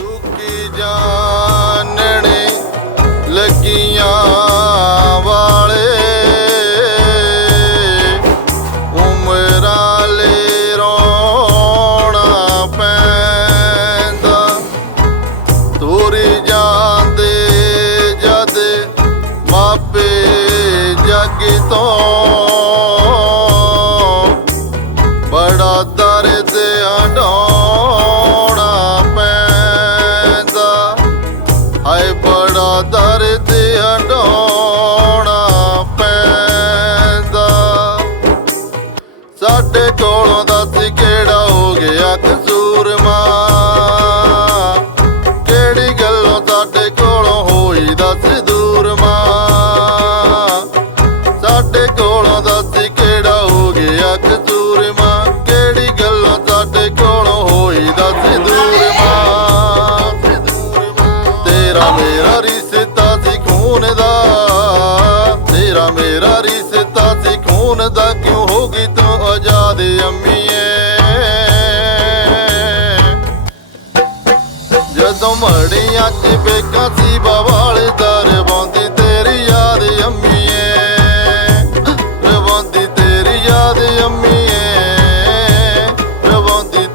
ਦੁਖੀ ਜਾ ਬੜਾ ਦਰਦ ਹਟਾਉਣਾ ਪੈਂਦਾ। ਸਾਡੇ ਕੋਲੋਂ ਦੱਸ ਕਿਹੜਾ ਹੋ ਗਿਆ ਕਸੂਰਮਾ ਕਿਹੜੀ ਖੂਨ ਦਾ? ਤੇਰਾ ਮੇਰਾ ਰਿਸ਼ਤਾ ਸੀ, ਖੂਨ ਦਾ ਕਿਉਂ ਹੋ ਗਈ ਤੂੰ ਆਜ਼ਾਦ ਅੰਮੀਏ? ਜਦੋਂ ਮੜੀਆਂ ਚ ਬੇਕਾਂ ਸੀ ਬਵਾਲ ਦਰ ਬੌਂਦੀ ਤੇਰੀ ਯਾਦ ਅੰਮੀਏ। ਰਵਾਂਦੀ ਤੇਰੀ ਯਾਦ ਅੰਮੀਏ। ਰਵਾਂਦੀ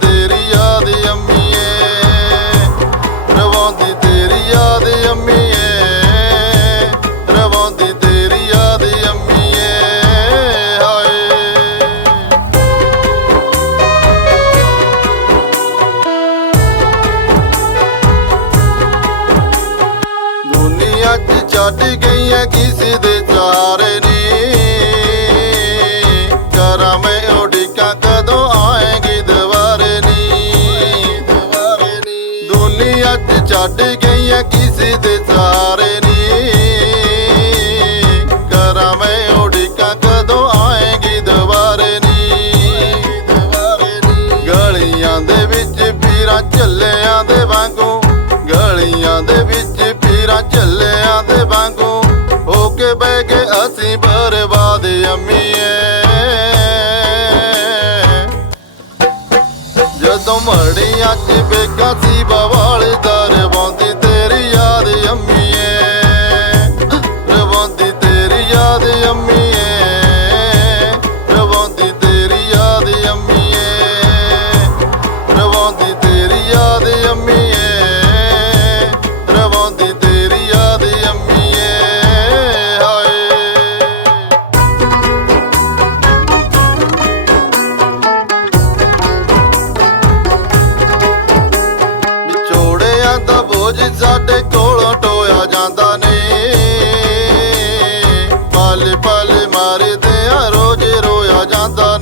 ਛੱਡ ਗਈਆਂ ਕਿਸੇ ਦੇ ਚਾਰੇ ਨੀ। ਕਰਾਂ ਮੈਂ ਉਡੀਕਾਂ ਕਦੋਂ ਆਏਗੀ ਦੁਬਾਰੇ ਨੀ। ਦੁਨੀਆ 'ਚ ਛੱਡ ਗਈਆਂ ਕਿਸੇ ਦੇ ਚਾਰੇ ਨੀ। ਕਰਾਂ ਮੈਂ ਉਡੀਕਾਂ ਕਦੋਂ ਆਏਗੀ ਦੁਬਾਰੇ ਨੀ। ਗਲੀਆਂ ਦੇ ਵਿੱਚ ਪੀਰਾਂ ਝੱਲਿਆਂ ਦੇ ਵਾਂਗੂ, ਗਲੀਆਂ ਦੇ ਵਿੱਚ ਪੀਰਾਂ ਝੱਲਿਆਂ ਦੇ ਵਾਂਗੂ ਹੋ ਕੇ ਬਹਿ ਕੇ ਅਸੀਂ ਬਰਬਾਦ ਅੰਮੀਏ। ਜਦੋਂ ਮੜੀਆਂ ਚ ਬੇਗਾ ਸੀ ਬਵਾਲ ਵਿਛੋੜਿਆਂ ਸਾਡੇ ਕੋਲੋਂ ਟੋਇਆ ਜਾਂਦਾ ਨੇ। ਪਲ ਪਲ ਮਾਰਦੇ ਆ ਰੋਜ਼ ਰੋਇਆ ਜਾਂਦਾ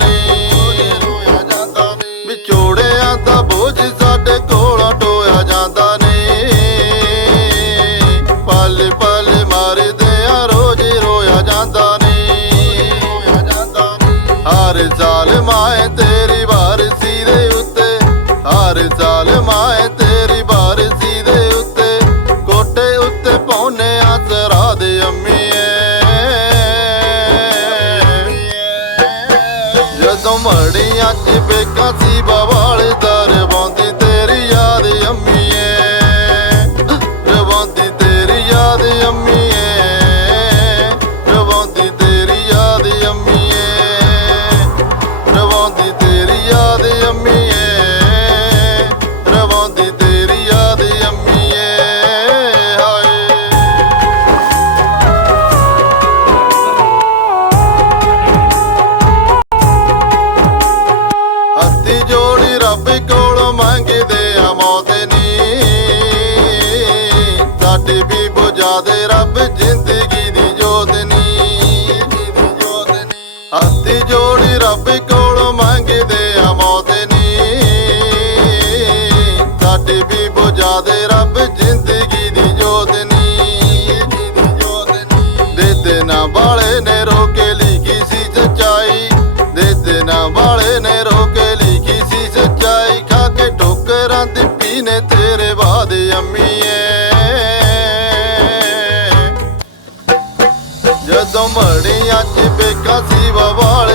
ਮੜੀਆਂ ਚ ਬੇਕਾਂ ਸੀ ਬਵਾਲ ਦਾ। ਵੀ ਦੇ ਰੱਬ ਜ਼ਿੰਦਗੀ ਦੀ ਜੋਤ ਨੀ ਜੋੜੀ ਰੱਬ ਕੋਲੋਂ ਮੰਗਦੇ ਆ ਮੌਤ ਨੀ। ਸਾਡੀ ਵੀ ਬੁਝਾ ਦੇ ਰੱਬ ਜ਼ਿੰਦਗੀ ਦੀ ਜੋਤਨੀ ਦੇ ਦੇਣਾ ਵਾਲੇ ਨੇ ਰੋਕੇ ਲਿਖੀ ਸੀ ਸੱਚਾਈ। ਦੇ ਦੇਣਾ ਵਾਲੇ ਨੇ ਮੜੀਆਂ ਚ ਬੇਕਾ ਸੀ ਵਾਲੇ